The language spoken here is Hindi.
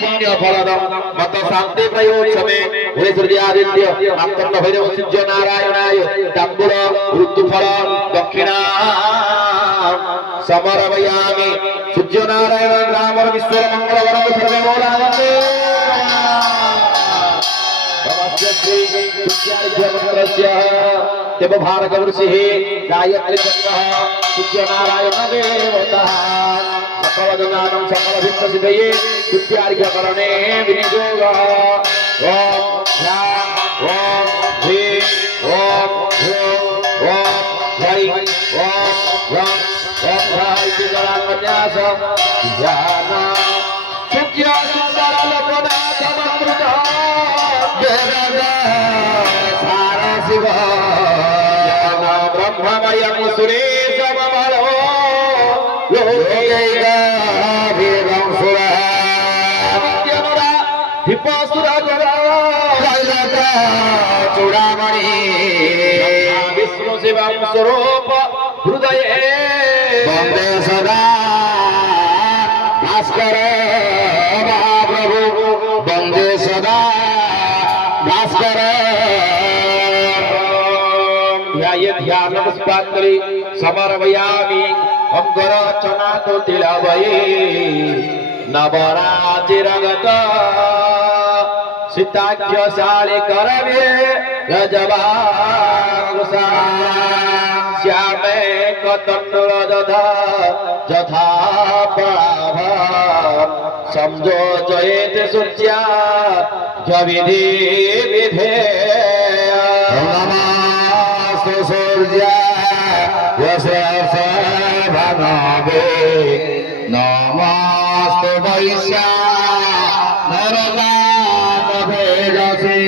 मत शांति प्रयोक्षमे सूर्यादित्य आकर्ण भैरव सूर्य नारायणाय तांबूल ऋतुफल दक्षिणा समर्पयामि सूर्य नारायण राम विश्व मंगल वरद सर्वे मोरानंदे नमस्ते श्री सूर्यादित्य मंगलस्य देव भारत ऋषिः गायत्री चक्रः सूर्य नारायण देवता सकल जनानं सकल भिन्न सिद्धये सूर्यार्घ्यकरणे विनियोग ओम ह्रां ओम ह्रीं ओम ह्रूं ओम ह्रैं ओम ह्रं ओम ह्रां जलान्यास ध्यान सूर्य सुंदर लोकनाथ अमृत वेद सार शिव ब्रह्ममयं सुरेशममलो लोकैका वेदं सुरा नित्यनुरा हिपसुरा जरा चूड़ामणि विष्णु शिवं स्वरूप हृदये वन्दे सदा भास्कर महाप्रभु वन्दे सदा भास्कर ध्यान पुष्पांजलि समर्पयामि अंगरचना तो तिलवये नवराजिरगत सीताख्य शाले करवे रजवासा श्यामे कतंडुल दधा जथा पराभ समझो जयते सूर्या जविधि विधेय सूर्या यशसे भनवे नमस्ते वैश्या नरनाथ भेजसे